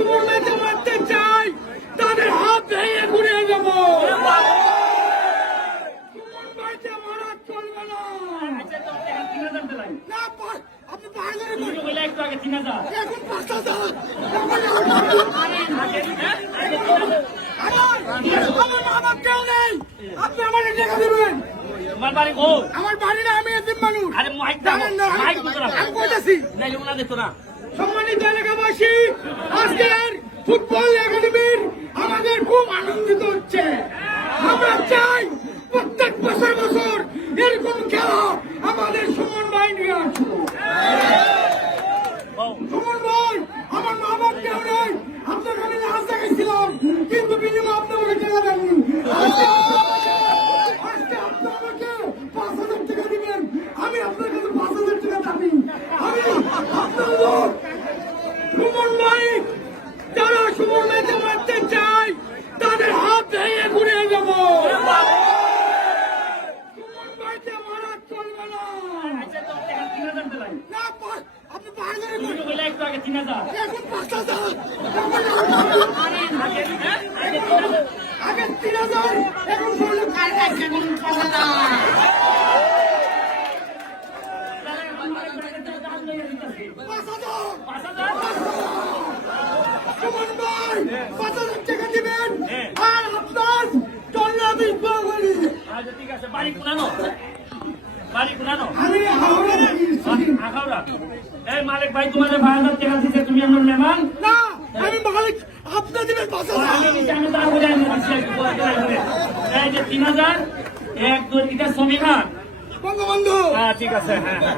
সুমন ভাইকে মারতে চাই তাদের হাত ভেঙে ঘুরিয়ে দেব। সুমন ভাইকে মারা চলবে না। না, আপনি বাইরে একটু আগে 3000 এখন 5000 আমার বাবা কেউ নেই, আপনি আমার টাকা দেবেন। তোমার বাড়ি গো আমার বাড়ি না, আমি এতিম মানুষ। আরে মাইক জানেন না, মাইক তোরা আমি কইতাছি। নাইলে ওনা দেখতো না সম্মানিত এলাকাবাসী, আজকের ফুটবল একাডেমির আমাদের খুব আনন্দিত হচ্ছে। আমরা চাই প্রত্যেক বছর বছর এরকম খেলা আমাদের সুমন ভাই নিয়ে আসবো। সুমন ভাই, আমার মা বাপ কেউ নেই, আপনার কাছে লাশ দেখাইছিলাম, কিন্তু বিনিময়ে আপনি আমাকে টাকা দেননি। আজকে আপনি আমাকে 5000 টাকা দিবেন, আমি আপনার কাছে 5000 টাকা দাবি। আমি আপনার লোক সুমন ভাই, যারা সুমন ভাইকে মারতে চাই তাদের হাত ভেঙে ঘুরিয়ে দেব। সুমন ভাইকে মারা চলবে না। না, আপনি বাইরে একটু আগে 3000 এখন 5000 আগে 3000 এখন বললো কার কাছে 5000 সুমন ভাই 5000 টাকা দিবেন আর আপনার চললে আমি করি। আচ্ছা ঠিক আছে বাড়ি কোনানো বাড়ি কোনানো আমি হাওড়া থাকি। আখাউড়া এই মালিক ভাই তোমাদের 5000 টাকা দিতে তুমি আমার মেহমান না, আমি মালিক, আপনি দিবেন 5000। আমি দাঁড় বোঝাই এই যে 3000 এক দুই এটা সমীরহাট বঙ্গবন্ধু হ্যাঁ ঠিক আছে হ্যাঁ হ্যাঁ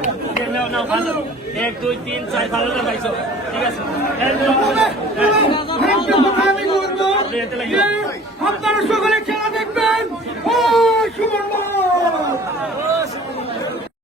নাও নাও ভালো 1 2 3 4 ভালো না পাইছো ঠিক আছে একটা কথা আমি বলবো যে আপনারা সকলে